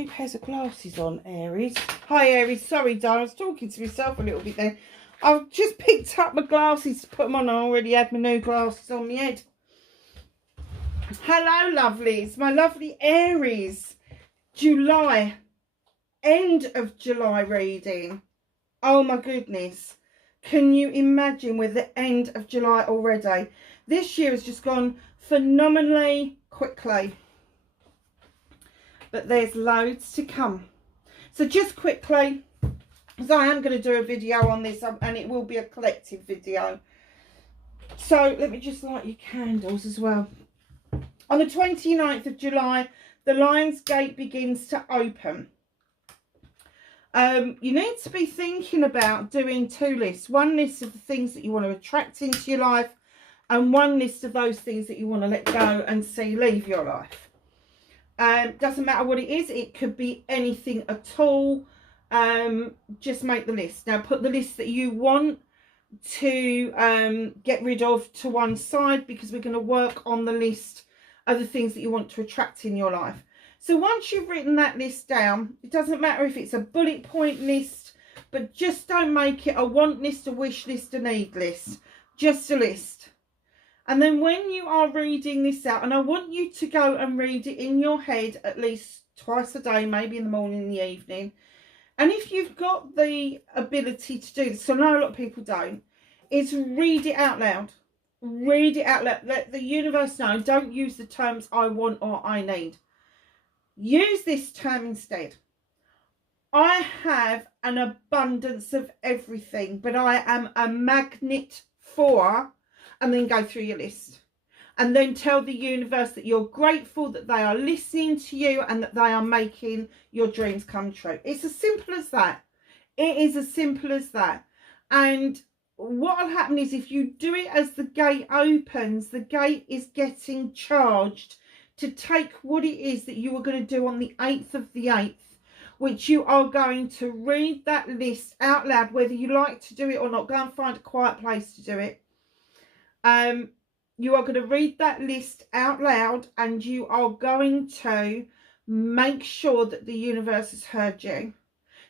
two pairs of glasses on, Aries. Hi, Aries. Sorry, darling. I was talking to myself a little bit there. I've just picked up my glasses to put them on. I already had my new glasses on my head. Hello, lovelies. My lovely Aries. July. End of July reading. Oh, my goodness. Can you imagine we're the end of July already? This year has just gone phenomenally quickly. But there's loads to come. So just quickly, because I am going to do a video on this, and it will be a collective video. So let me just light your candles as well. On the 29th of July, the Lion's Gate begins to open. You need to be thinking about doing two lists. One list of the things that you want to attract into your life, and one list of those things that you want to let go and see leave your life. Doesn't matter what it is. It could be anything at all. Just make the list. Now put the list that you want to get rid of to one side, because we're going to work on the list of the things that you want to attract in your life. So once you've written that list down, it doesn't matter if it's a bullet point list, but just don't make it a want list, a wish list, a need list. Just a list. And then when you are reading this out, and I want you to go and read it in your head at least twice a day, maybe in the morning and the evening. And if you've got the ability to do this, so I know a lot of people don't, is read it out loud. Read it out loud. Let the universe know. Don't use the terms I want or I need. Use this term instead. I have an abundance of everything, but I am a magnet for... And then go through your list. And then tell the universe that you're grateful that they are listening to you and that they are making your dreams come true. It's as simple as that. It is as simple as that. And what will happen is, if you do it as the gate opens, the gate is getting charged to take what it is that you are going to do on the 8th of the 8th, which you are going to read that list out loud, whether you like to do it or not. Go and find a quiet place to do it. You are going to read that list out loud, and you are going to make sure that the universe has heard you.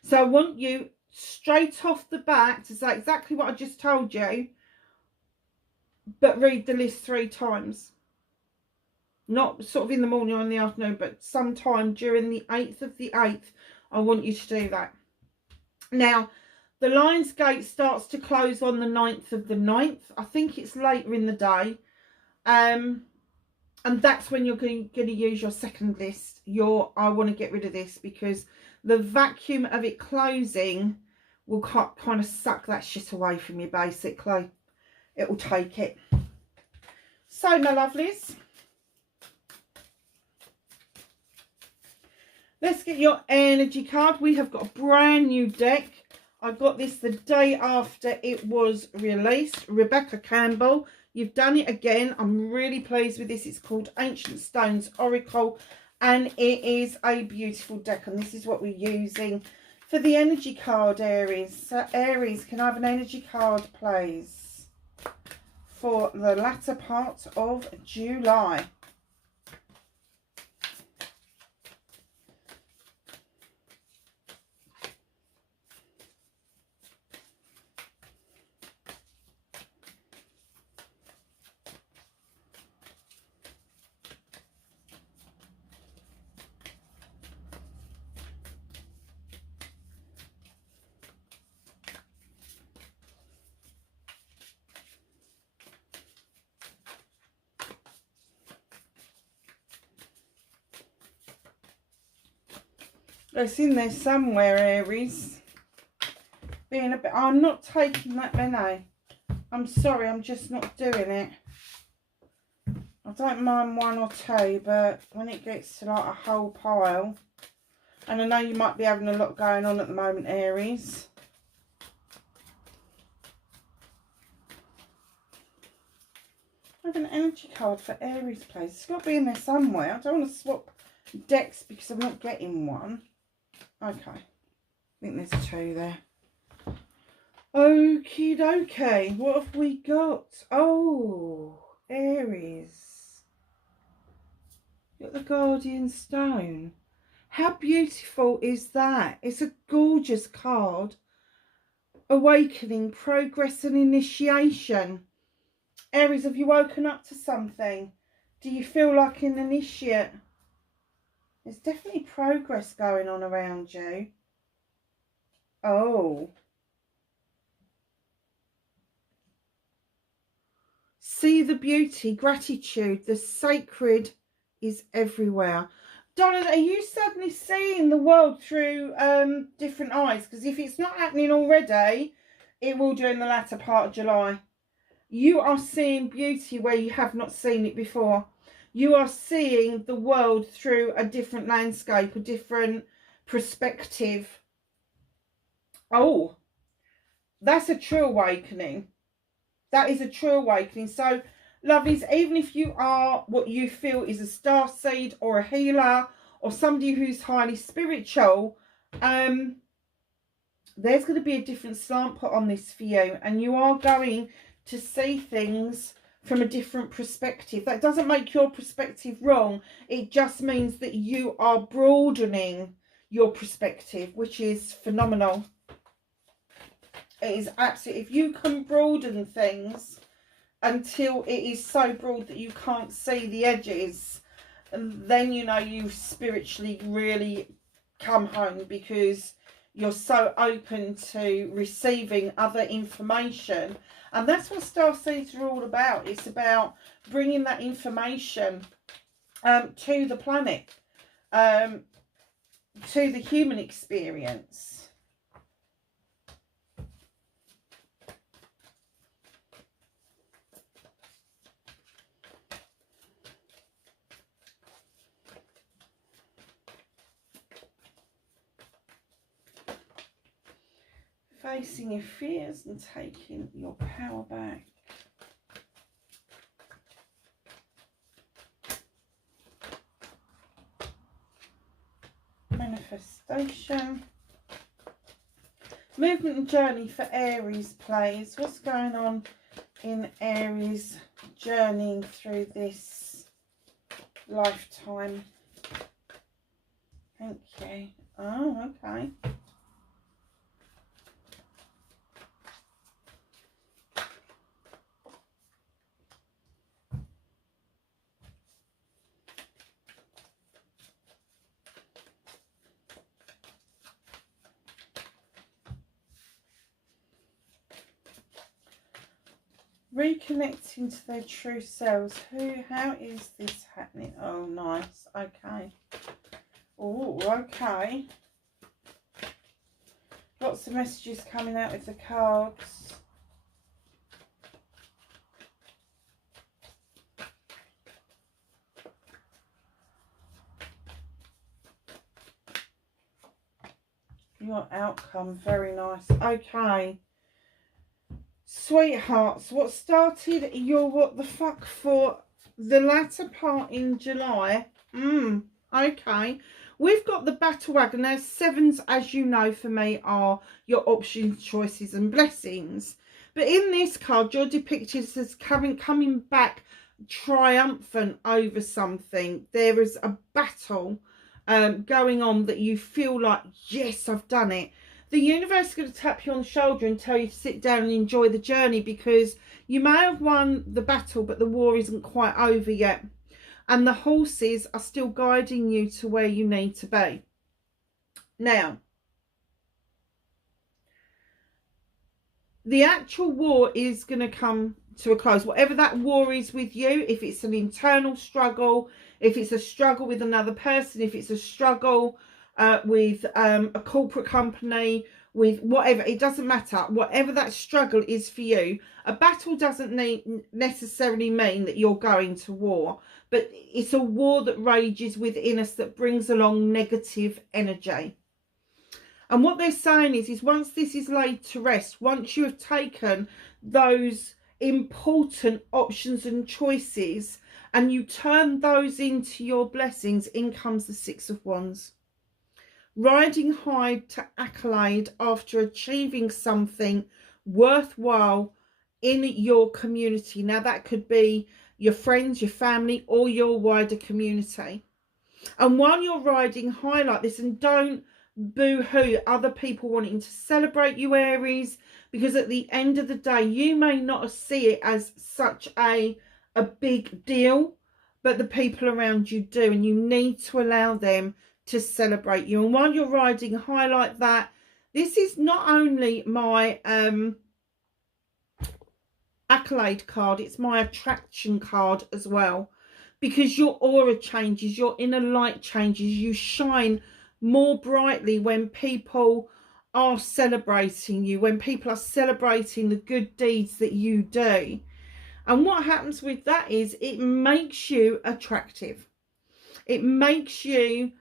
So I want you straight off the bat to say exactly what I just told you, but read the list 3 times. Not sort of in the morning or in the afternoon, but sometime during the 8th of the 8th, I want you to do that. Now, the Lion's Gate starts to close on the 9th of the 9th. I think it's later in the day. And that's when you're going to use your second list. I want to get rid of this, because the vacuum of it closing will kind of suck that shit away from you, basically. It will take it. So, my lovelies, let's get your energy card. We have got a brand new deck. I got this the day after it was released. Rebecca Campbell, you've done it again. I'm really pleased with this. It's called Ancient Stones Oracle, and it is a beautiful deck, and this is what we're using for the energy card, Aries. So Aries, can I have an energy card, please, for the latter part of July? It's in there somewhere, Aries. Being a bit... I'm not taking that many. I'm sorry, I'm just not doing it. I don't mind 1 or 2, but when it gets to like a whole pile... And I know you might be having a lot going on at the moment, Aries. I have an energy card for Aries, please. It's got to be in there somewhere. I don't want to swap decks because I'm not getting one. Okay, I think there's 2 there. Okie dokie, what have we got? Oh, Aries. Got the Guardian Stone. How beautiful is that? It's a gorgeous card. Awakening, progress and initiation. Aries, have you woken up to something? Do you feel like an initiate? There's definitely progress going on around you. Oh. See the beauty, gratitude, the sacred is everywhere. Donna, are you suddenly seeing the world through different eyes? Because if it's not happening already, it will do in the latter part of July. You are seeing beauty where you have not seen it before. You are seeing the world through a different landscape, a different perspective. Oh, that's a true awakening. That is a true awakening. So, lovelies, even if you are what you feel is a starseed or a healer or somebody who's highly spiritual, there's going to be a different slant put on this for you, and you are going to see things from a different perspective. That doesn't make your perspective wrong. It just means that you are broadening your perspective, which is phenomenal. It is absolutely, if you can broaden things until it is so broad that you can't see the edges, then you know you've spiritually really come home, because you're so open to receiving other information. And that's what starseeds are all about. It's about bringing that information to the planet, to the human experience. Facing your fears and taking your power back. Manifestation. Movement and journey for Aries, please. What's going on in Aries journeying through this lifetime? Thank you. Oh, okay. Reconnecting to their true selves. How is this happening? Oh, nice. Okay. Oh, okay. Lots of messages coming out with the cards. Your outcome, very nice. Okay. Sweethearts, what started your what the fuck for the latter part in July? Okay. We've got the battle wagon. Now, sevens, as you know, for me, are your options, choices and blessings. But in this card, you're depicted as coming back triumphant over something. There is a battle going on that you feel like, yes, I've done it. The universe is going to tap you on the shoulder and tell you to sit down and enjoy the journey, because you may have won the battle, but the war isn't quite over yet. And the horses are still guiding you to where you need to be. Now, the actual war is going to come to a close. Whatever that war is with you, if it's an internal struggle, if it's a struggle with another person, if it's a struggle with a corporate company, with whatever, it doesn't matter. Whatever that struggle is for you, a battle doesn't necessarily mean that you're going to war, but it's a war that rages within us that brings along negative energy. And what they're saying is once this is laid to rest, once you have taken those important options and choices and you turn those into your blessings, in comes the Six of Wands. Riding high to accolade after achieving something worthwhile in your community. Now, that could be your friends, your family, or your wider community. And while you're riding high like this, and don't boo-hoo other people wanting to celebrate you, Aries, because at the end of the day, you may not see it as such a big deal, but the people around you do, and you need to allow them to celebrate you. And while you're riding high like that, this is not only my accolade card, it's my attraction card as well, because your aura changes, your inner light changes, you shine more brightly when people are celebrating you, when people are celebrating the good deeds that you do. And what happens with that is it makes you attractive. It makes you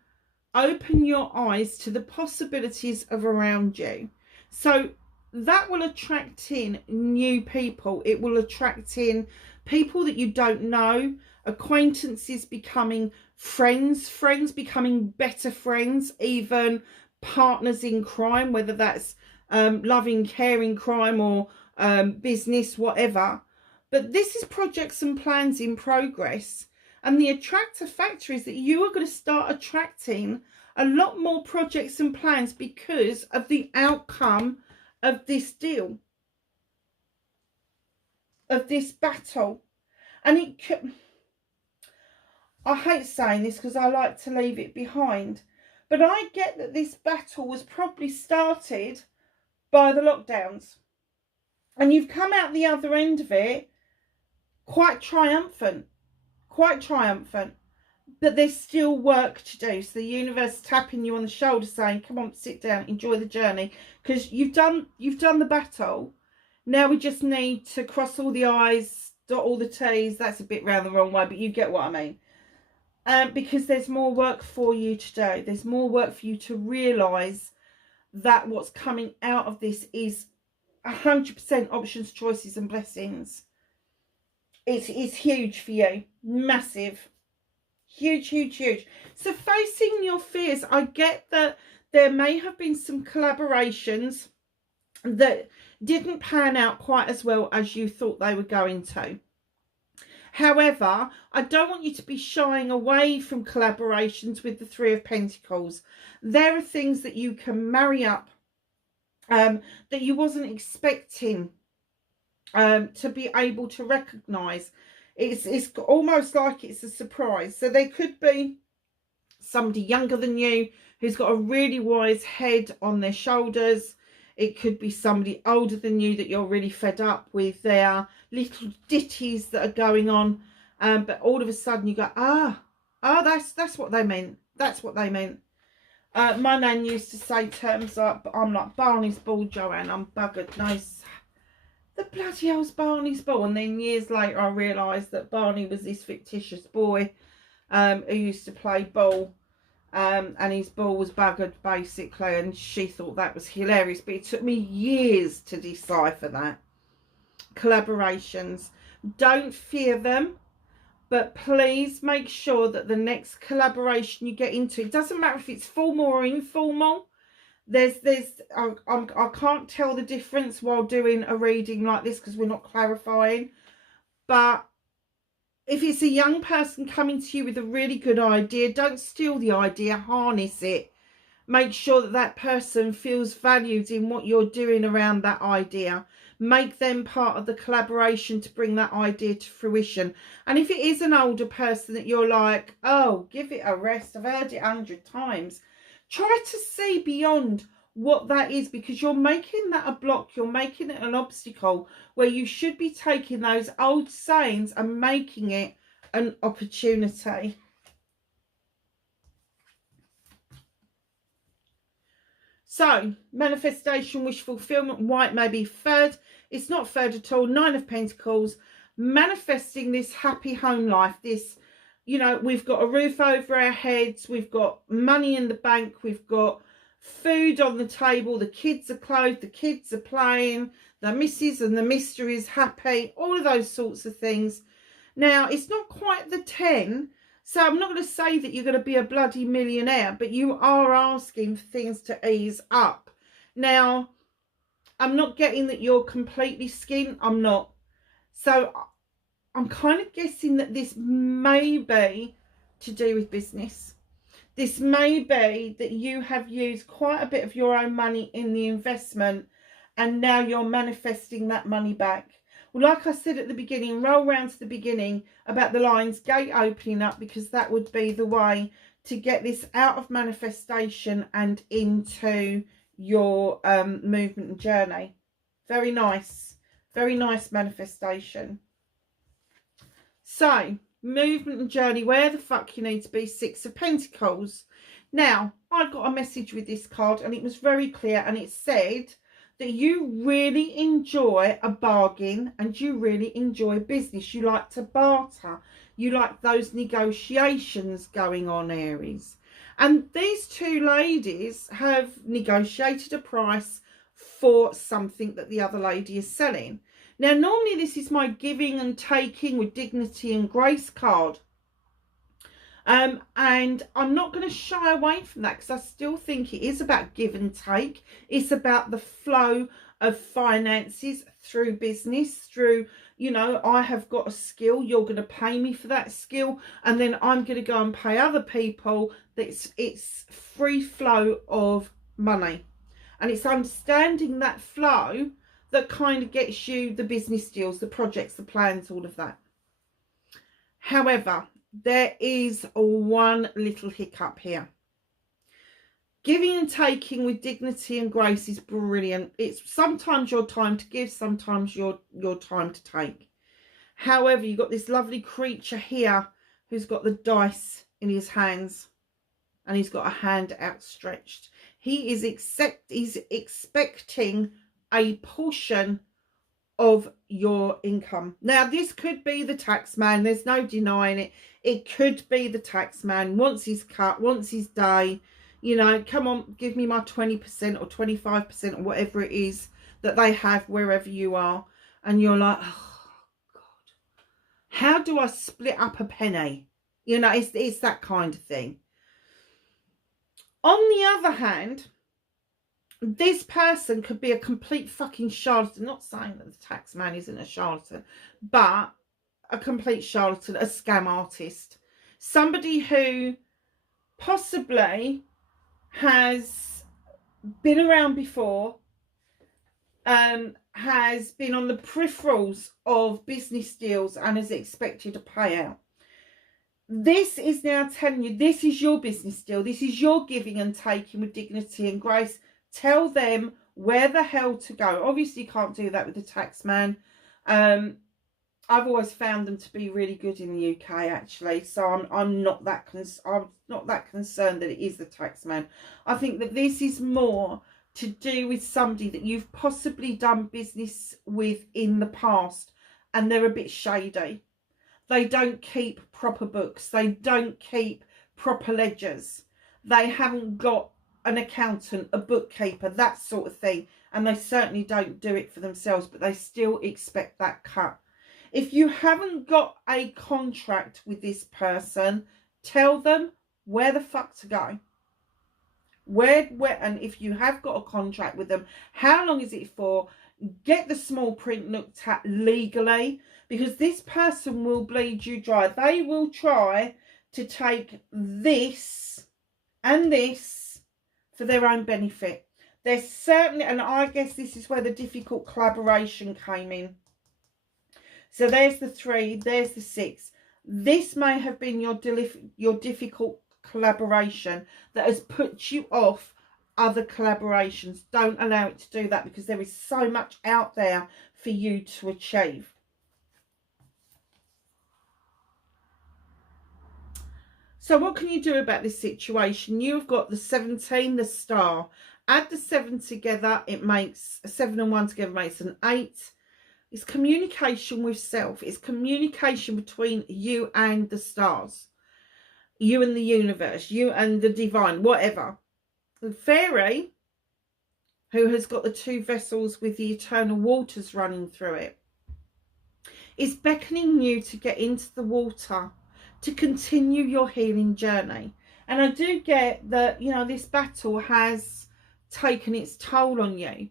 open your eyes to the possibilities of around you. So that will attract in new people. It will attract in people that you don't know, acquaintances becoming friends, friends becoming better friends, even partners in crime, whether that's loving, caring crime or business, whatever. But this is projects and plans in progress. And the attractor factor is that you are going to start attracting a lot more projects and plans because of the outcome of this deal, of this battle. And it could, I hate saying this because I like to leave it behind, but I get that this battle was probably started by the lockdowns. And you've come out the other end of it quite triumphant, but there's still work to do. So the universe is tapping you on the shoulder saying, come on, sit down, enjoy the journey, because you've done the battle. Now we just need to cross all the I's, dot all the T's. That's a bit round the wrong way, but you get what I mean. Because there's more work for you to do. There's more work for you to realise that what's coming out of this is 100% options, choices and blessings. It's huge for you. Massive. Huge. So facing your fears, I get that there may have been some collaborations that didn't pan out quite as well as you thought they were going to. However, I don't want you to be shying away from collaborations with the Three of Pentacles. There are things that you can marry up that you wasn't expecting to be able to recognise. It's almost like it's a surprise. So there could be somebody younger than you who's got a really wise head on their shoulders. It could be somebody older than you that you're really fed up with their little ditties that are going on. But all of a sudden you go, that's what they meant. That's what they meant. My nan used to say terms like, I'm like Barney's ball, Joanne. I'm buggered. Nice. The bloody hell's Barney's ball? And then years later I realised that Barney was this fictitious boy who used to play ball. And his ball was buggered basically, and she thought that was hilarious, but it took me years to decipher that. Collaborations, don't fear them, but please make sure that the next collaboration you get into, it doesn't matter if it's formal or informal, I can't tell the difference while doing a reading like this because we're not clarifying, but if it's a young person coming to you with a really good idea, don't steal the idea, harness it. Make sure that that person feels valued in what you're doing around that idea. Make them part of the collaboration to bring that idea to fruition. And if it is an older person that you're like, oh, give it a rest, I've heard it 100 times. Try to see beyond what that is, because you're making that a block, you're making it an obstacle where you should be taking those old sayings and making it an opportunity. So manifestation, wish fulfillment, white may be third. It's not third at all. Nine of Pentacles, manifesting this happy home life, this, you know, we've got a roof over our heads, we've got money in the bank, we've got food on the table, the kids are clothed, the kids are playing, the missus and the mister is happy, all of those sorts of things. Now, it's not quite the 10, so I'm not going to say that you're going to be a bloody millionaire, but you are asking for things to ease up. Now, I'm not getting that you're completely skint, I'm not. So I'm kind of guessing that this may be to do with business. This may be that you have used quite a bit of your own money in the investment and now you're manifesting that money back. Well, like I said at the beginning, roll round to the beginning about the Lion's Gate opening up, because that would be the way to get this out of manifestation and into your movement and journey. Very nice manifestation. So, movement and journey, where the fuck you need to be, Six of Pentacles. Now, I got a message with this card and it was very clear, and it said that you really enjoy a bargain and you really enjoy business. You like to barter. You like those negotiations going on, Aries. And these two ladies have negotiated a price for something that the other lady is selling. Now, normally this is my giving and taking with dignity and grace card. And I'm not going to shy away from that, because I still think it is about give and take. It's about the flow of finances through business, through, you know, I have got a skill, you're going to pay me for that skill, and then I'm going to go and pay other people. It's free flow of money. And it's understanding that flow that kind of gets you the business deals, the projects, the plans, all of that. However, there is one little hiccup here. Giving and taking with dignity and grace is brilliant. It's sometimes your time to give, sometimes your time to take. However, you've got this lovely creature here who's got the dice in his hands and he's got a hand outstretched. He is expecting a portion of your income. Now, this could be the tax man. There's no denying it. It could be the tax man. Wants his cut, wants his day. You know, come on, give me my 20% or 25% or whatever it is that they have wherever you are. And you're like, oh, God, how do I split up a penny? You know, it's that kind of thing. On the other hand, this person could be a complete fucking charlatan. Not saying that the tax man isn't a charlatan, but a complete charlatan, a scam artist. Somebody who possibly has been around before, has been on the peripherals of business deals and has expected a payout. This is now telling you, this is your business deal. This is your giving and taking with dignity and grace. Tell them where the hell to go. Obviously, you can't do that with the tax man. I've always found them to be really good in the UK, actually. So I'm not that concerned that it is the tax man. I think that this is more to do with somebody that you've possibly done business with in the past, and they're a bit shady. They don't keep proper books. They don't keep proper ledgers. They haven't got an accountant, a bookkeeper, that sort of thing. And they certainly don't do it for themselves, but they still expect that cut. If you haven't got a contract with this person, tell them where the fuck to go. Where, and if you have got a contract with them, how long is it for? Get the small print looked at legally, because this person will bleed you dry. They will try to take this and this for their own benefit. There's certainly, and I guess this is where the difficult collaboration came in. So there's the 3, there's the 6. This may have been your difficult collaboration that has put you off other collaborations. Don't allow it to do that, because there is so much out there for you to achieve. So what can you do about this situation? You've got the 17, the star. Add the 7 together, it makes 7 and 1 together makes an 8. It's communication with self. It's communication between you and the stars, you and the universe, you and the divine, whatever. The fairy, who has got the 2 vessels with the eternal waters running through it, is beckoning you to get into the water, to continue your healing journey. And I do get that, you know, this battle has taken its toll on you.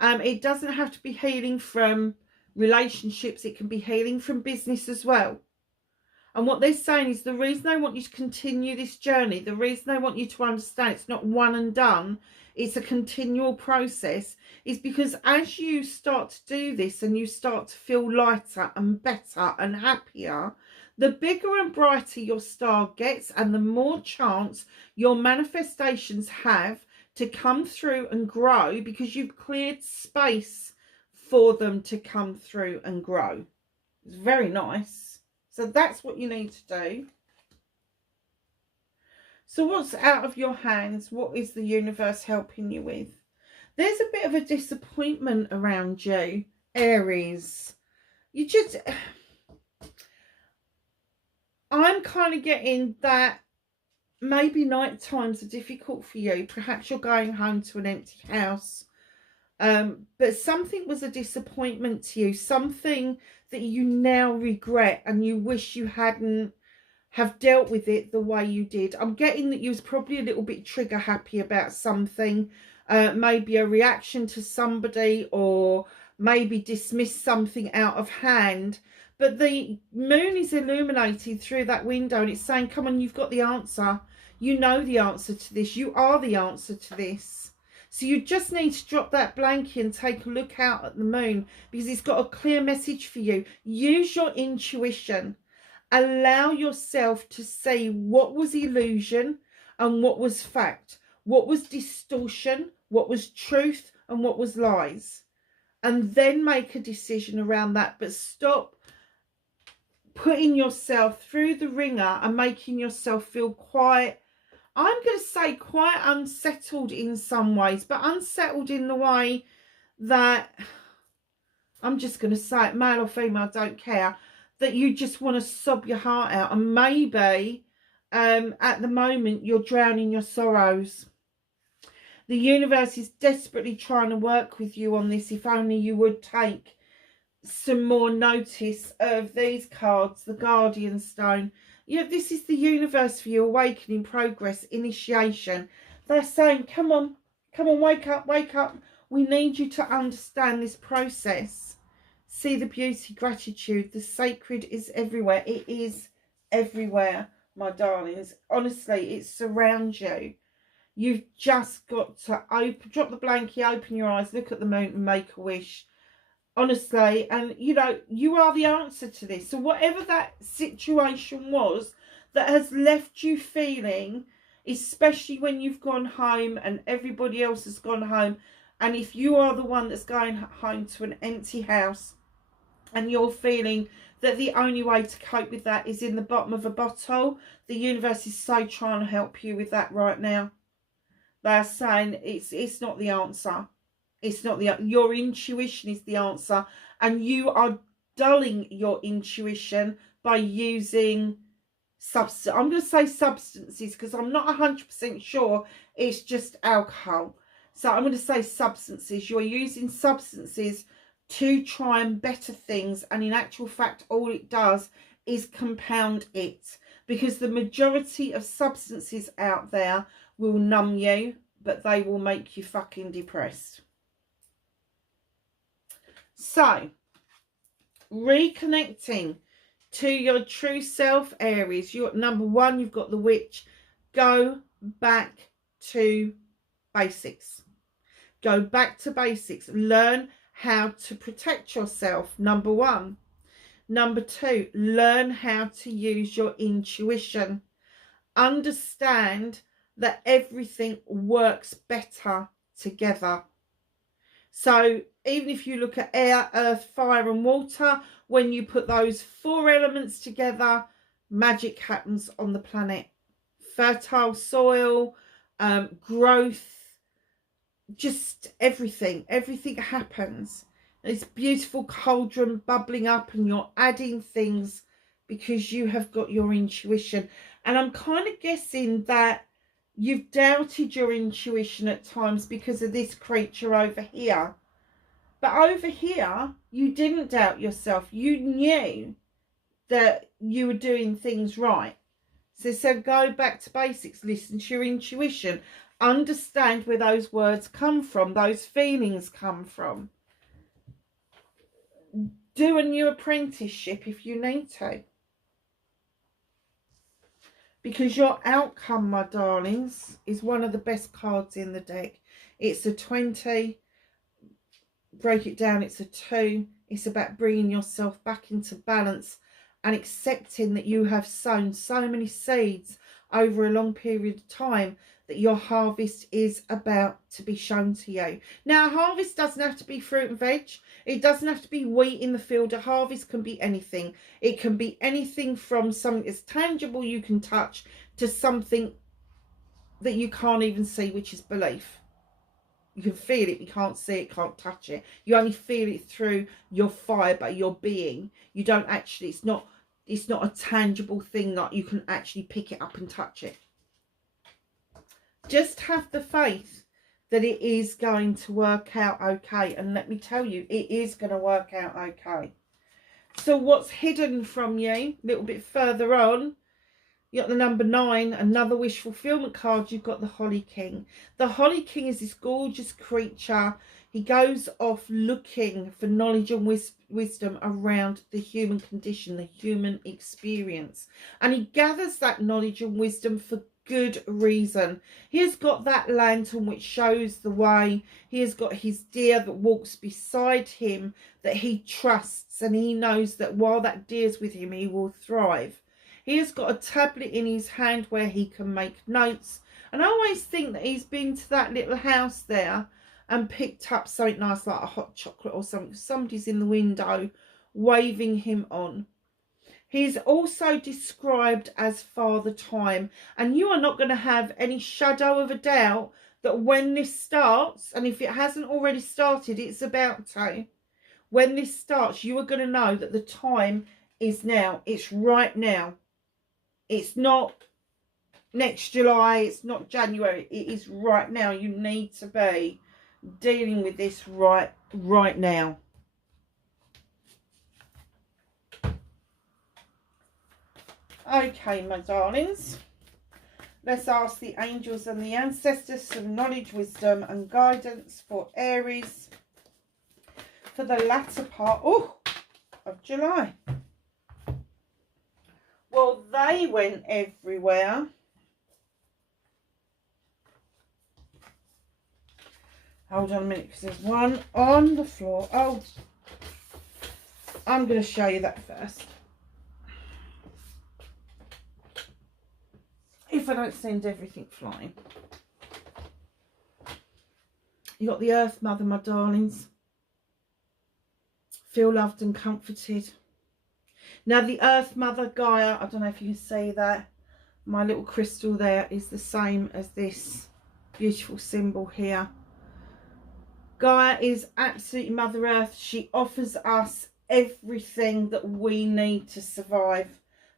It doesn't have to be healing from relationships. It can be healing from business as well. And what they're saying is the reason they want you to continue this journey, the reason they want you to understand it's not one and done, it's a continual process, is because as you start to do this and you start to feel lighter and better and happier, the bigger and brighter your star gets and the more chance your manifestations have to come through and grow, because you've cleared space for them to come through and grow. It's very nice. So that's what you need to do. So what's out of your hands? What is the universe helping you with? There's a bit of a disappointment around you, Aries. You just... I'm kind of getting that maybe night times are difficult for you. Perhaps you're going home to an empty house. But something was a disappointment to you. Something that you now regret and you wish you hadn't have dealt with it the way you did. I'm getting that you was probably a little bit trigger happy about something. Maybe a reaction to somebody, or maybe dismiss something out of hand. But the moon is illuminated through that window and it's saying, come on, you've got the answer. You know the answer to this. You are the answer to this. So you just need to drop that blanket and take a look out at the moon, because it's got a clear message for you. Use your intuition. Allow yourself to see what was illusion and what was fact. What was distortion, what was truth, and what was lies. And then make a decision around that. But stop putting yourself through the ringer and making yourself feel quite, I'm going to say quite unsettled in some ways, but unsettled in the way that, I'm just going to say it, male or female, don't care, that you just want to sob your heart out. And maybe at the moment you're drowning your sorrows. The universe is desperately trying to work with you on this. If only you would take some more notice of these cards, the Guardian Stone. You know, this is the universe for you, awakening, progress, initiation. They're saying, come on, wake up, wake up. We need you to understand this process. See the beauty, gratitude. The sacred is everywhere. It is everywhere, my darlings. Honestly, it surrounds you. You've just got to drop the blanket, open your eyes, look at the moon and make a wish. Honestly, and you know, you are the answer to this. So whatever that situation was that has left you feeling, especially when you've gone home and everybody else has gone home, and if you are the one that's going home to an empty house and you're feeling that the only way to cope with that is in the bottom of a bottle, the universe is so trying to help you with that right now. They're saying it's not the answer. It's not your intuition is the answer, and you are dulling your intuition by using substance. I'm going to say substances because I'm not 100% sure it's just alcohol. So I'm going to say substances. You're using substances to try and better things, and in actual fact all it does is compound it, because the majority of substances out there will numb you, but they will make you fucking depressed. So, reconnecting to your true self, Aries. You're number one, you've got the witch. Go back to basics. Go back to basics. Learn how to protect yourself, number one. Number two, learn how to use your intuition. Understand that everything works better together. So even if you look at air, earth, fire and water, when you put those four elements together, magic happens on the planet. Fertile soil, growth, just everything happens. It's beautiful cauldron bubbling up, and you're adding things because you have got your intuition. And I'm kind of guessing that you've doubted your intuition at times because of this creature over here. But over here, you didn't doubt yourself. You knew that you were doing things right. So go back to basics. Listen to your intuition. Understand where those words come from, those feelings come from. Do a new apprenticeship if you need to. because your outcome, my darlings, is one of the best cards in the deck. It's a 20. Break it down, it's a 2. It's about bringing yourself back into balance and accepting that you have sown so many seeds over a long period of time that your harvest is about to be shown to you. Now, a harvest doesn't have to be fruit and veg. It doesn't have to be wheat in the field. A harvest can be anything. It can be anything from something as tangible you can touch to something that you can't even see, which is belief. You can feel it, you can't see it, can't touch it. You only feel it through your fibre, your being. You don't actually, it's not a tangible thing that you can actually pick it up and touch it. Just have the faith that it is going to work out okay. And let me tell you, it is going to work out okay. So what's hidden from you, a little bit further on, you got the number 9, another wish fulfillment card. You've got the Holly King. The Holly King is this gorgeous creature. He goes off looking for knowledge and wisdom around the human condition, the human experience. And he gathers that knowledge and wisdom for good reason. He has got that lantern which shows the way. He has got his deer that walks beside him that he trusts. And he knows that while that deer's with him, he will thrive. He has got a tablet in his hand where he can make notes. And I always think that he's been to that little house there and picked up something nice like a hot chocolate or something. Somebody's in the window waving him on. He's also described as Father Time. And you are not going to have any shadow of a doubt that when this starts, and if it hasn't already started, it's about to. When this starts, you are going to know that the time is now. It's right now. It's not next July, it's not January, it is right now. You need to be dealing with this right now. Okay, my darlings, let's ask the angels and the ancestors some knowledge, wisdom and guidance for Aries for the latter part of July. Well, they went everywhere. Hold on a minute, because there's one on the floor. Oh, I'm going to show you that first. If I don't send everything flying. You got the Earth Mother, my darlings. Feel loved and comforted. Now, the Earth Mother, Gaia, I don't know if you can see that. My little crystal there is the same as this beautiful symbol here. Gaia is absolutely Mother Earth. She offers us everything that we need to survive.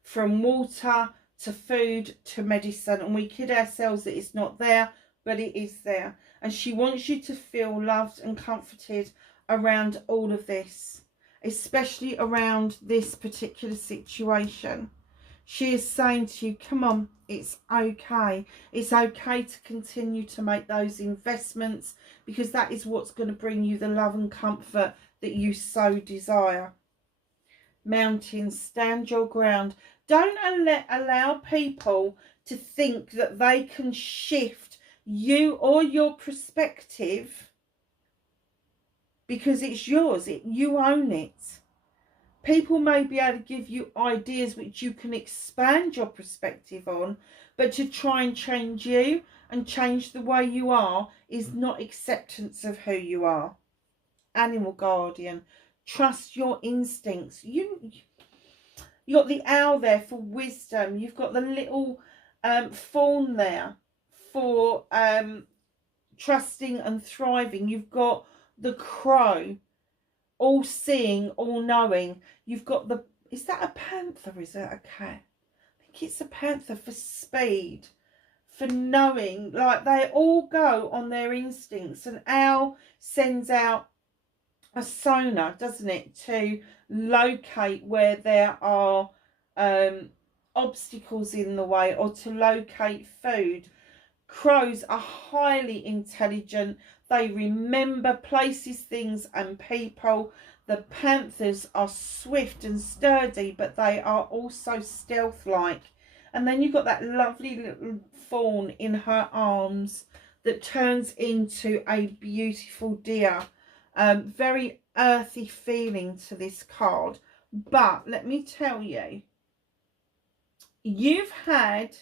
From water to food to medicine. And we kid ourselves that it's not there, but it is there. And she wants you to feel loved and comforted around all of this. Especially around this particular situation. She is saying to you, come on, it's okay. It's okay to continue to make those investments because that is what's going to bring you the love and comfort that you so desire. Mountains, stand your ground. Don't allow people to think that they can shift you or your perspective because it's yours. You own it. People may be able to give you ideas which you can expand your perspective on, but to try and change you and change the way you are is not acceptance of who you are. Animal guardian, trust your instincts. You got the owl there for wisdom. You've got the little fawn there for trusting and thriving. You've got the crow, all seeing, all knowing. You've got the, is that a panther? Is that a cat? I think it's a panther for speed, for knowing. Like they all go on their instincts. An owl sends out a sonar, doesn't it, to locate where there are obstacles in the way or to locate food. Crows are highly intelligent. They remember places, things and people. The panthers are swift and sturdy, but they are also stealth-like. And then you've got that lovely little fawn in her arms that turns into a beautiful deer. Very earthy feeling to this card. But let me tell you, you've had,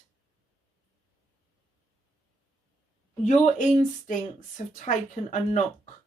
your instincts have taken a knock.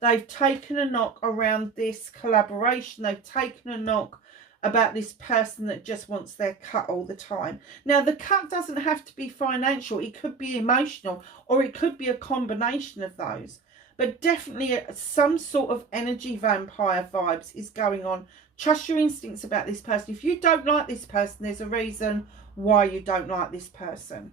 They've taken a knock around this collaboration. They've taken a knock about this person that just wants their cut all the time. Now, the cut doesn't have to be financial. It could be emotional, or it could be a combination of those. But definitely some sort of energy vampire vibes is going on. Trust your instincts about this person. If you don't like this person, there's a reason why you don't like this person.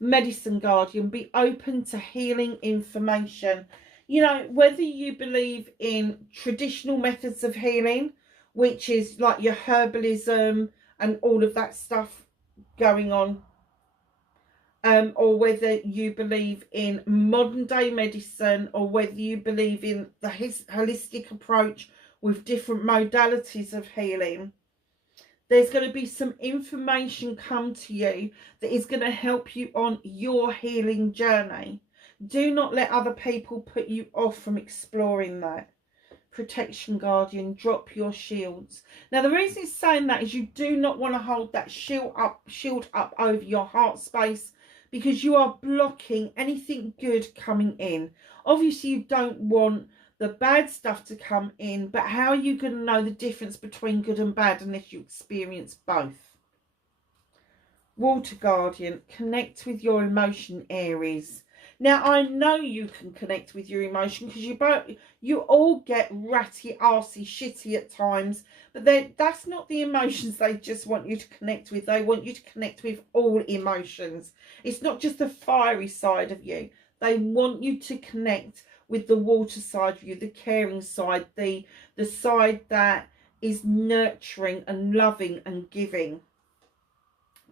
Medicine Guardian, be open to healing information. You know, whether you believe in traditional methods of healing, which is like your herbalism and all of that stuff going on, or whether you believe in modern day medicine, or whether you believe in the holistic approach with different modalities of healing, there's going to be some information come to you that is going to help you on your healing journey. Do not let other people put you off from exploring that. Protection Guardian, drop your shields. Now, the reason it's saying that is you do not want to hold that shield up over your heart space, because you are blocking anything good coming in. Obviously, you don't want the bad stuff to come in, but how are you going to know the difference between good and bad unless you experience both? Water Guardian, connect with your emotion, Aries. Now, I know you can connect with your emotion, because you all get ratty, arsey, shitty at times, but that's not the emotions they just want you to connect with. They want you to connect with all emotions. It's not just the fiery side of you. They want you to connect with the water side of you, the caring side, the side that is nurturing and loving and giving.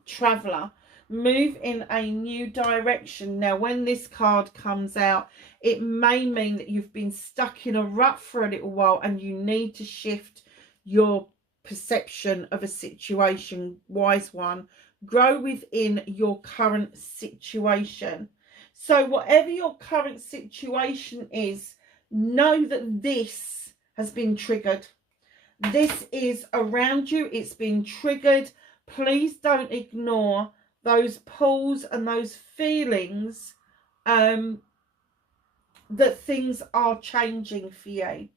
Traveller, move in a new direction. Now, when this card comes out, it may mean that you've been stuck in a rut for a little while and you need to shift your perception of a situation. Wise one, grow within your current situation. So whatever your current situation is, know that this has been triggered. This is around you. It's been triggered. Please don't ignore those pulls and those feelings that things are changing for you.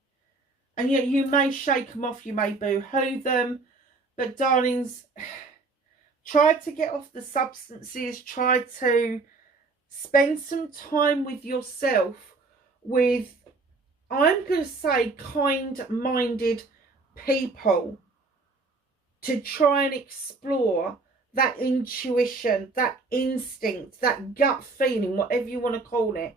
And yet you may shake them off, you may boo-hoo them, but darlings, try to get off the substances, try to spend some time with yourself, with, I'm going to say, kind-minded people, to try and explore that intuition, that instinct, that gut feeling, whatever you want to call it.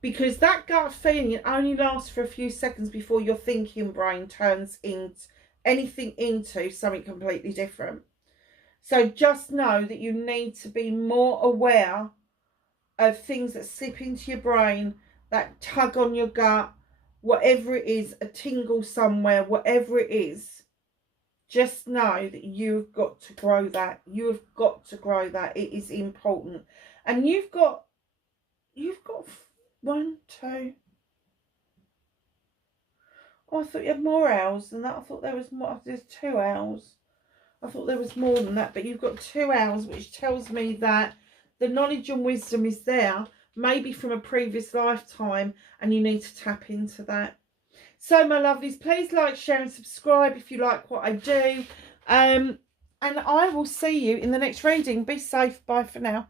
Because that gut feeling, it only lasts for a few seconds before your thinking brain turns anything into something completely different. So just know that you need to be more aware of things that slip into your brain, that tug on your gut, whatever it is, a tingle somewhere, whatever it is. Just know that you've got to grow that. You have got to grow that. It is important. And you've got 1, 2. Oh, I thought you had more owls than that. I thought there was more. There's 2 owls. I thought there was more than that, but you've got 2 owls, which tells me that the knowledge and wisdom is there, maybe from a previous lifetime, and you need to tap into that. So, my lovelies, please like, share and subscribe if you like what I do. And I will see you in the next reading. Be safe. Bye for now.